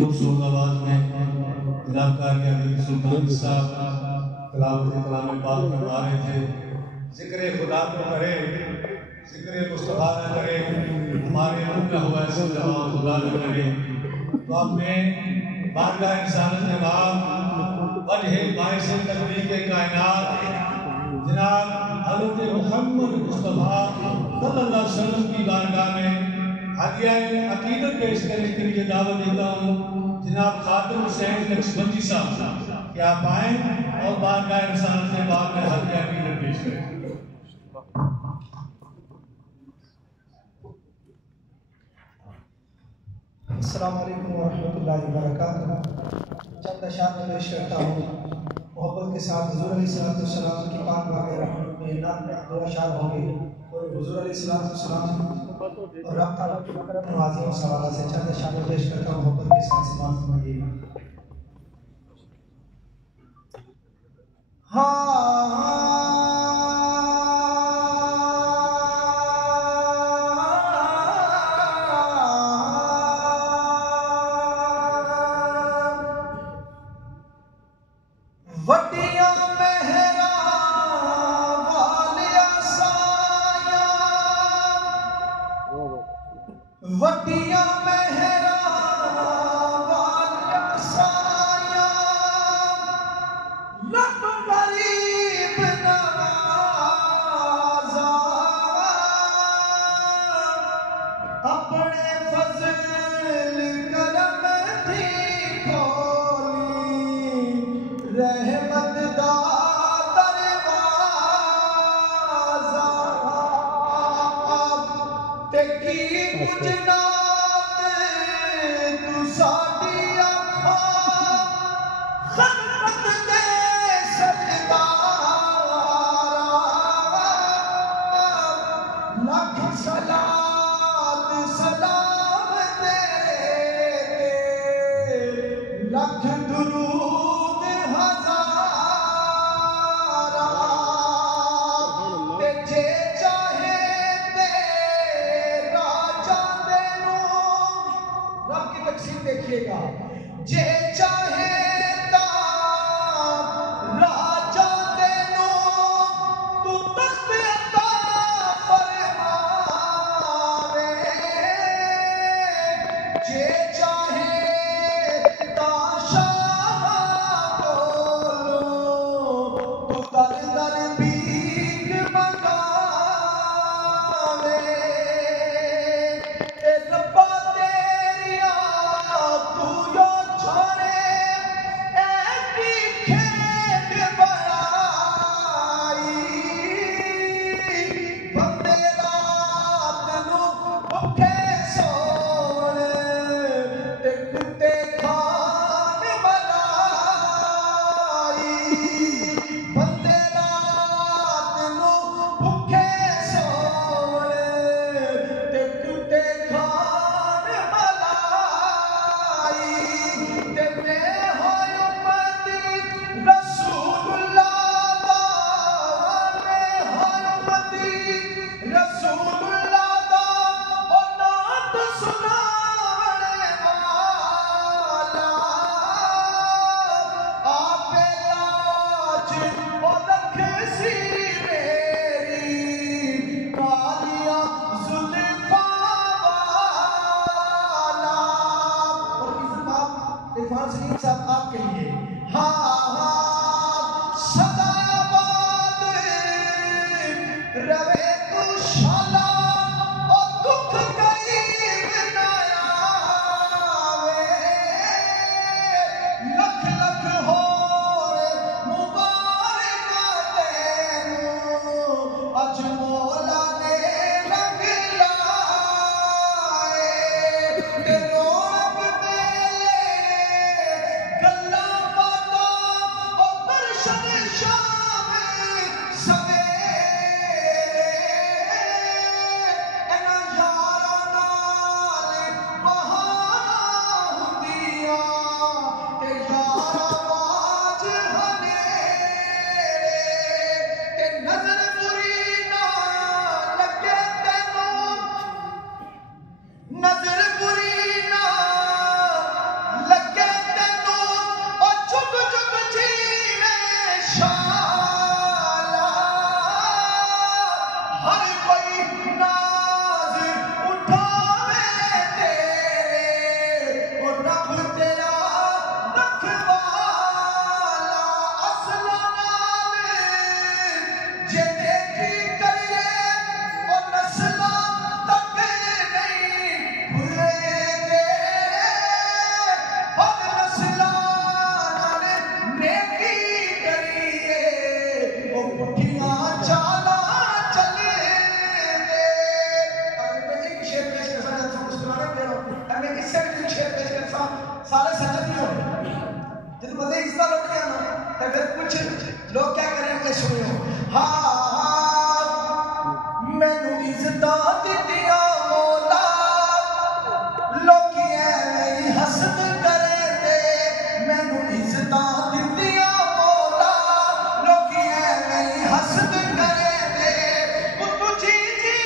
खूबसूरत आवाज में जनाब कारी अली सुल्तान साहब कलाम पाक करवा रहे थे। जिक्र खुदा को करे, जिक्र मुस्तफ़ा न करे, हमारे मुंह में हुआ ऐसा जवाब खुदा न करे। तो आपने बारगाह इंसानियत के बाद वजह बाइस तकलीफ कायनात जनाब हज़रत मोहम्मद मुस्तफ़ा सल्लल्लाहु अलैहि वसल्लम की बारगाह में हदिया अकीदत पेश करने के लिए दावत देता हूँ। जनाब खादिम हुसैन नक्शबंदी साहब कि आप आएँ और बारगाह इंसानियत के बाद में हदिया अकीदत पेश करें। अस्सलामु अलैकुम वरहमतुल्लाहि वबरकातुहू। चंद अशार में पेश करता हूँ मोहब्बत के साथ। हुज़ूर अलैहिस्सलाम की पाक वगैरह में दो अशार होंगे और हुज़ूर अलैहिस्सलाम और रब्ता नवाज़ियों के हवाले से चंद अशार में पेश करता हूँ। मोहब्बत के साथ समाप्त फरमाइएगा। वटिया मेहरा वालिया साया लब गरीब नवाजा अपने फजल करम थी खोली रहमत दा दरवाजा ते की मुजनात तू साडी अखां खदमत दे सरदारा लख सलात सलाम तेरे लख दुरूद हज़ारा ते जे चाहे देखिएगा जे चाहे राजा देनो तू तख्त अता फरमावे जे चाहे शाह बोलो तू दर दर भीख मंगावे ए रब्बा साहब आपके लिए सदाबाद रवे तू शाला और दुख गरीब न आवे लख लख हो मुबारक तेनू अज मौला ने रंग लाए ते रौनक मेले गल्ला बाता और दर्शन शाह तो फिर कुछ लोग क्या करेंगे सुनियो हाँ मैनू इज्जत दितिया मौला लोकी ऐवें हसद करे दे मैनू इज्जत दितिया मौला लोकी ऐवें हसद करे दे पुत्तू जी जी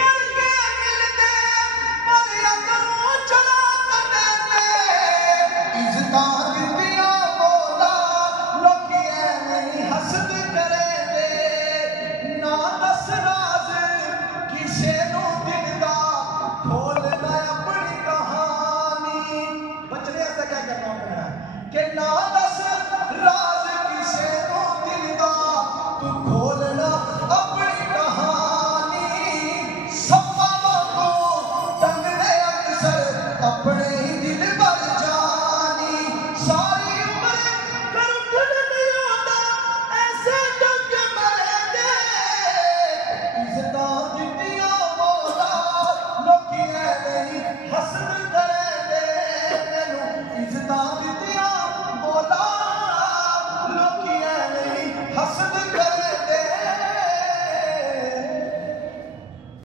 करके मिलदे पर अगों चला कटे इज्जत दितिया मौला लोकी ऐवें हसद करे दे ना दस राज किसे नू दिल दा खोलना अपनी कहानी बचने ऐसा क्या करना पड़ा कि ना